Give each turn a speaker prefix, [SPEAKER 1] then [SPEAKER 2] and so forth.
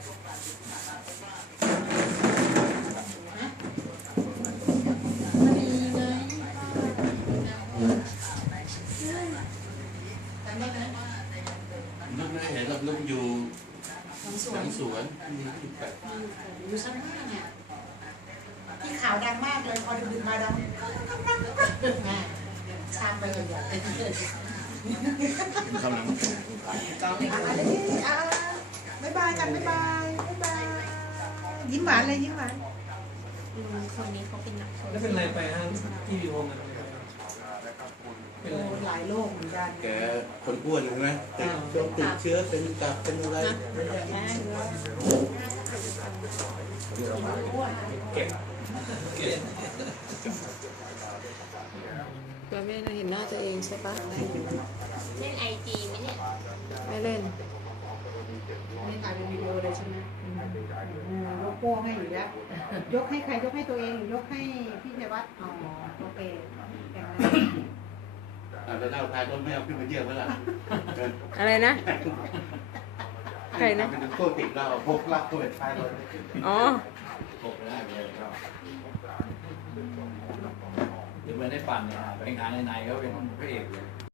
[SPEAKER 1] ลูกไม่เห็นหรอกลูกอยู่หลังสวน
[SPEAKER 2] อยู่ชั้นห้าเนี่ยที่ข่าวดังมากเลยพอดึกๆมาดังชามไปเลย
[SPEAKER 1] กำลัง
[SPEAKER 2] บ๊ายบายกันบ๊ายบายยิ้มหวานเลยยิ้มหวาน
[SPEAKER 3] คนนี้เขาเป็นนักโทษ
[SPEAKER 4] แล้วเป็นอะไรไปฮะที่วีโฮมเป็น
[SPEAKER 2] หลายโรคเหมือนกัน
[SPEAKER 1] แกคนอ้วนใช่ไหมติดเชื้อเป็นตับเป็นอะไร
[SPEAKER 4] เก็บ
[SPEAKER 3] เราไม่เห็นหน้าตัวเองใช่ปะเล่นIGไหมเนี่ยไม่เล่น
[SPEAKER 2] นี่ถ่ายเป็นวิดีโอเลยใช่ไหมยกโป้ให้อยู่แล้วยกให้ใครยกให้ตัวเองหรือยกให้พี่ชัยวัฒน์อ๋อโอเคแข็งแรง
[SPEAKER 1] แล้วเราพายรถไม่เอาขึ้นมาเยอะเมื่อไหร่
[SPEAKER 3] อะไรนะใครนะ
[SPEAKER 1] เป็นตัวติดเราพกลักตัวเป็นพายรถ
[SPEAKER 3] อ๋อ
[SPEAKER 1] พกได้เลยก็
[SPEAKER 4] เดี๋ยวไม่ได้ปั่นเนี่ยไปงานในก็เป็นพระเอกเลย